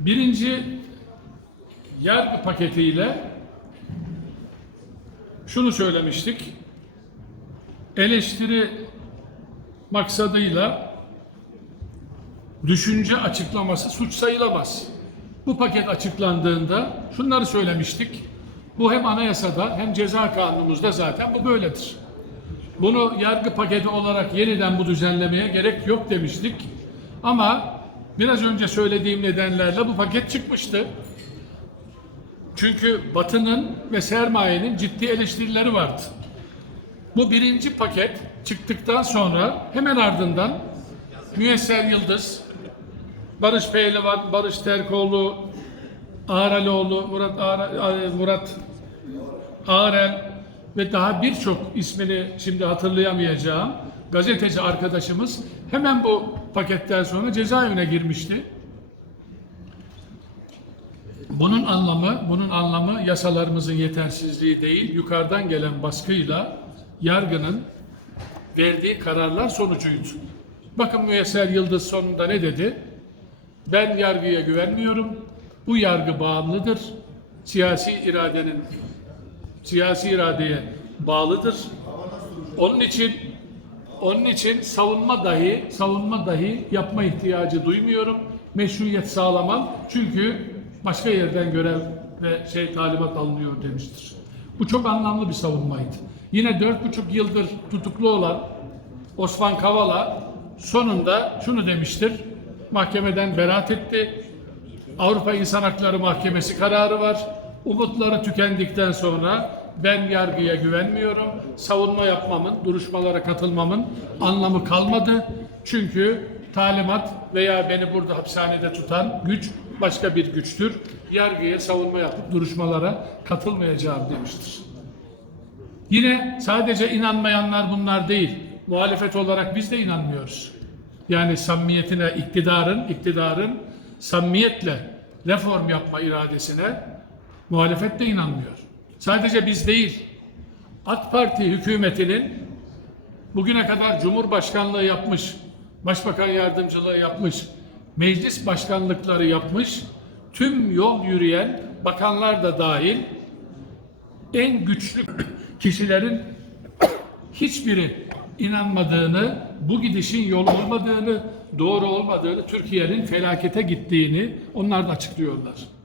Birinci yargı paketiyle şunu söylemiştik. Eleştiri maksadıyla düşünce açıklaması suç sayılamaz. Bu paket açıklandığında şunları söylemiştik. Bu hem anayasada hem ceza kanunumuzda zaten bu böyledir. Bunu yargı paketi olarak yeniden bu düzenlemeye gerek yok demiştik. Ama biraz önce söylediğim nedenlerle bu paket çıkmıştı. Çünkü Batı'nın ve sermayenin ciddi eleştirileri vardı. Bu birinci paket çıktıktan sonra hemen ardından Müyesser Yıldız, Barış Pehlivan, Barış Terkoğlu, Ağraloğlu, Murat, Ağra, Murat Ağrel ve daha birçok ismini şimdi hatırlayamayacağım gazeteci arkadaşımız hemen bu paketten sonra cezaevine girmişti. Bunun anlamı, bunun anlamı yasalarımızın yetersizliği değil, yukarıdan gelen baskıyla yargının verdiği kararlar sonucuydu. Bakın Müyesser Yıldız sonunda ne dedi? Ben yargıya güvenmiyorum. Bu yargı bağımlıdır. Siyasi iradenin siyasi iradeye bağlıdır. Onun için onun için savunma dahi savunma dahi yapma ihtiyacı duymuyorum. Meşruiyet sağlamam. Çünkü başka yerden görev ve şey talimat alınıyor demiştir. Bu çok anlamlı bir savunmaydı. Yine dört buçuk yıldır tutuklu olan Osman Kavala sonunda şunu demiştir. Mahkemeden beraat etti. Avrupa İnsan Hakları Mahkemesi kararı var. Umutları tükendikten sonra ben yargıya güvenmiyorum. Savunma yapmamın, duruşmalara katılmamın anlamı kalmadı. Çünkü talimat veya beni burada hapishanede tutan güç başka bir güçtür. Yargıya savunma yapıp duruşmalara katılmayacağım demiştir. Yine sadece inanmayanlar bunlar değil. Muhalefet olarak biz de inanmıyoruz. Yani samimiyetine, iktidarın, iktidarın samimiyetle reform yapma iradesine muhalefet de inanmıyor. Sadece biz değil, AK Parti hükümetinin bugüne kadar Cumhurbaşkanlığı yapmış, Başbakan yardımcılığı yapmış, meclis başkanlıkları yapmış, tüm yol yürüyen bakanlar da dahil en güçlü kişilerin hiçbiri inanmadığını, bu gidişin yol olmadığını, doğru olmadığını, Türkiye'nin felakete gittiğini onlar da açıklıyorlar.